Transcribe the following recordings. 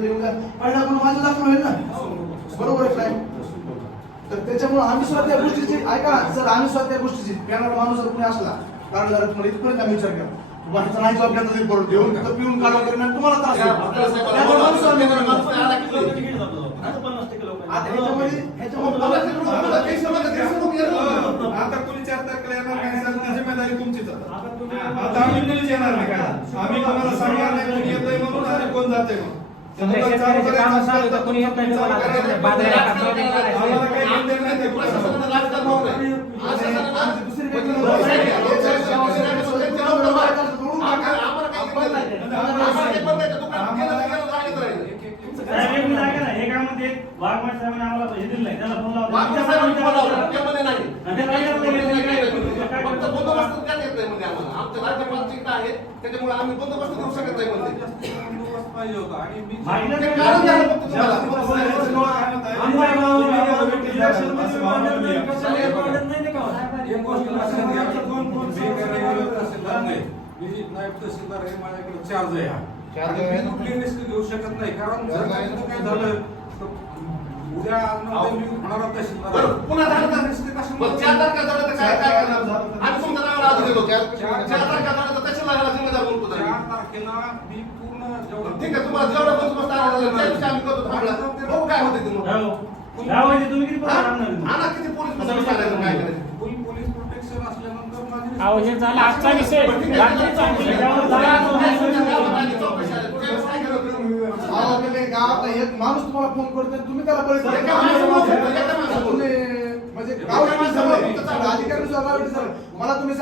येऊन द्या परिणाम पण माझ्या दाखल होईल ना? बरोबर आहे काय तर त्याच्यामुळे आम्ही सुद्धा त्या गोष्टीची ऐका सर आम्ही सुद्धा त्या गोष्टीची येणारा माणूस जर कोणी असला कारण जरा तुम्हाला इथपर्यंत आम्ही विचार केला बाकीचा नाही जॉब घेतला तरी बरोबर देऊन तर पिऊन आणि तुम्हाला त्रास आता कोणी चार तारखेला येणार नाही जिम्मेदारी तुमचीच. आता आम्ही कोणीच येणार नाही का आम्ही कोणाला सांगणार नाही कोणी येतंय म्हणून कोण जातंय म्हणून. चालू आहेत, कोणी येत नाही करायचं. आम्हाला. हे म्हणते, हे ते काय करतो? त्याच्यामुळे आम्ही बंदोबस्त देऊ शकत नाही म्हणजे बंदोबस्त पाहिजे होता आणि मी ते कारण फक्त तहसीलदार आहे. माझ्याकडे चार्ज आहे. हा आहे मी ना? कुठली रिस्क घेऊ शकत नाही. कारण जर आहे काय झालं? तर उद्या आज नंतर मी होणारा तहसीलदार. आहे. पुन्हा झालं तर रिस्क मग कशामुळे चार तारखेला झालं तर काय काय करणार? आम्ही देतो चार तारखेला मी पूर्ण जेवढं ठीक आहे तुम्हाला जेवढा त्या आम्ही करतो थांबला. बघू काय होते ते मग. हो. यावर्षी तुम्ही किती हा? पोलीस काय पोलीस प्रोटेक्शन असल्यानंतर अहो हे झाला आजचा विषय. गावात एक माणूस तुम्हाला फोन करतो तुम्ही त्याला बळी एका माणसाबरोबर, एका माणसाबरोबर. तुम्ही म्हणजे गावठी सभा, अधिकारी सुद्धा गावठी सभा. मला तुम्ही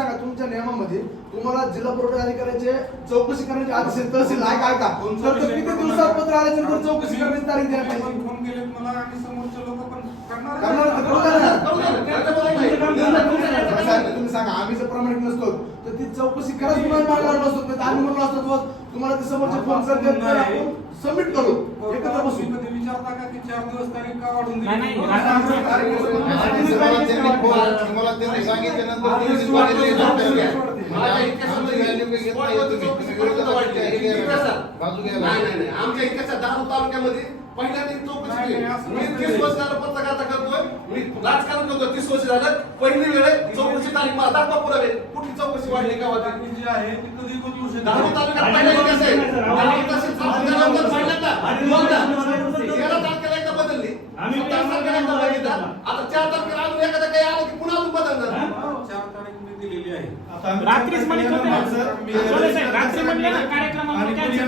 सांगा तुमच्या नियमामध्ये तुम्हाला जिल्हा पुरवठा अधिकाऱ्याचे चौकशी करण्याचे आदेश तहसील आहे काय का तर तो किती दिवसात पत्र आल्यानंतर चौकशी करण्याची तारीख द्यायला पाहिजे फोन केले मला आणि समोरचे लोक पण करणार. तुम्ही सांगा आम्ही जर प्रमाणित नसतो तर ती चौकशी तुम्हाला मागणार नसतो आम्ही म्हणलो असतो तुम्हाला ते समोरचे फोन सबमिट करू एकत्र बसू तुम्ही कधी विचारता का की चार दिवस तारीख का वाढून नाही, नाही, दिली रात्री- मला त्यांनी फोन- मला त्यांनी सांगितल्यानंतर नाही. हे आमच्या इतक्याच्या दारू तालुक्यामध्ये पहिल्यांदा चौकशी मी तीस ते. वर्ष झालं पत्रकारिता करतोय. मी राजकारण करतोय. तीस वर्ष झालं. पहिली वेळ चौकशी तारीख मला दाखवा पुरावे. कुठली चौकशी वाढली गावात? ती जी आहे. ती कधी दारू तालुक्यात पहिला इतिहास आहे आणि तशी चौकशीनंतर पहिल्यांदा दोनदा तेरा तारखेला एकदा बदलली आम्ही सतरा तारखेला एकदा बदलली आता चार तारखेला अजून एखादा काही आलं की पुन्हा अजून बदलणार चार तारीख मी दिलेली आहे आता आम्ही रात्रीच म्हणत होते ना. साहेब, रात्री म्हणले ना कार्यक्रमामध्ये कॅन्सल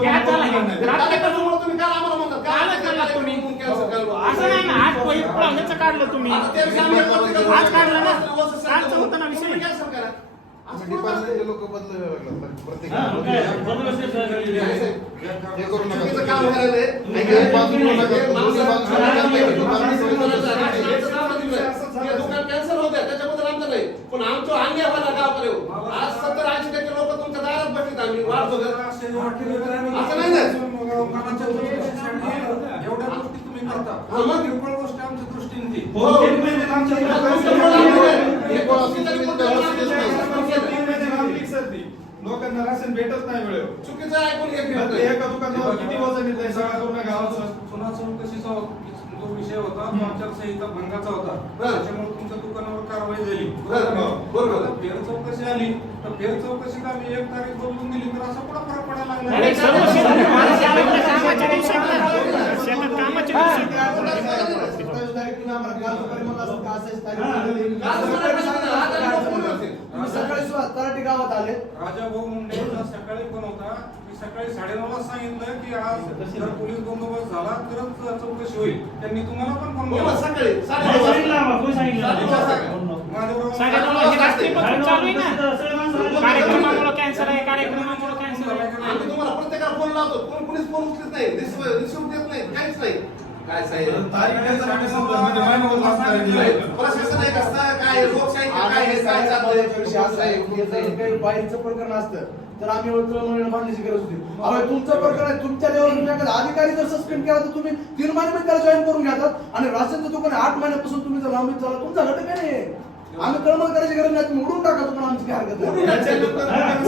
घ्या झाला? हे. रात्री त्याच्यामुळे तुम्ही काल आम्हाला म्हणतात काल कालच म्हणला तुम्ही. कॅन्सल करा असं नाही ना आज पहिलं पुढं ह्याचं काढलं तुम्ही. आज काढलं ना. कालचं होतं ना विषय. डिपार्टमेंटचे लोक बदलावे लागतात प्रत्येक हा, करू नका नका करू. दोन्ही बाजूला नका करू. याचं नाव दिलंय. हे दुकान कॅन्सल होते त्याच्याबद्दल आमचं नाही पण आमचं अन्याय व्हायला गावाकडे हो. आज सत्तर ऐंशी टक्के लोक तुमच्या दारात बसलीत आम्ही वाट बघत असं नाही ना. एवढ्या गोष्टी तुम्ही करता हा, मग? किरकोळ गोष्ट आमच्या दृष्टीने ती हो. तीन महिने आमच्या तुमच्या दृष्टीने- मुलामुळे हे कोण असेल तरी ते व्यवस्थितच नाही. लोकांना राशन भेटत नाही वेळेवर. चुकीचं ऐकून घेत. एका दुकानावर किती वजन येत आहे? सगळ्या पूर्ण गावाचं. पुन्हा चौकशीचा जो विषय होता तो आचारसंहिता भंगाचा होता बरं. त्याच्यामुळे तुमच्या दुकानावर कारवाई झाली बरं. बरोबर. आता फेर चौकशी आली तर फेर चौकशीत आम्ही एक तारीख बदलून दिली तर असा कुठं फरक पडायला लागला नाही, सर्व शेतात माणसं आपल्या कामाच्या दिवसात ना. शेतात कामाच्या दिवसात सत्तावीस तारीख तुम्ही आम्हाला काल दुपारी म्हणला असं का असायची तारीख हा. दिली. काल दुपारी सांगितलं, आज आम्ही फोन करते. तुम्ही सकाळी सुद्धा तराटी गावात आले राजा भाऊ मुंडेचा सकाळी पण होता मी सकाळी साडेनऊला सांगितलं की आज जर पोलीस बंदोबस्त झाला तरच चौकशी होईल. त्यांनी तुम्हाला पण फोन केला. सकाळी. माझ्याबरोबर साडेनऊला हे रात्री पण चालू आहे ना. कार्यक्रमामुळे कॅन्सर आहे कार्यक्रमामुळे कॅन्सर आहे. आम्ही तुम्हाला प्रत्येकाला फोन लावतो. कोण कोणीच फोन उचलत नाही. रिसिव्ह रिसिव्ह देत नाही. काहीच नाही. काय साहेब? प्रशासन एक असतं काय लोकशाही काय हे काय चाललंय? विषय असा आहे की जर काही बाहेरचं प्रकरण असतं. तर आम्ही तळमळीने मांडण्याची गरज होती. अहो तुमचं प्रकरण आहे तुमच्या लेवल एखादा अधिकारी जर सस्पेंड केला तर तुम्ही तीन महिने त्याला जॉईन करून घेतात. आणि राशनचं दुकान आहे, आठ महिन्यापासून तुम्ही जर लांबीत झाला तुमचा घटक नाही आम्ही तळमळ करायची गरज नाही तुम्ही उडून टाका तुम्हाला आमची काय हरकत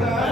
Yeah.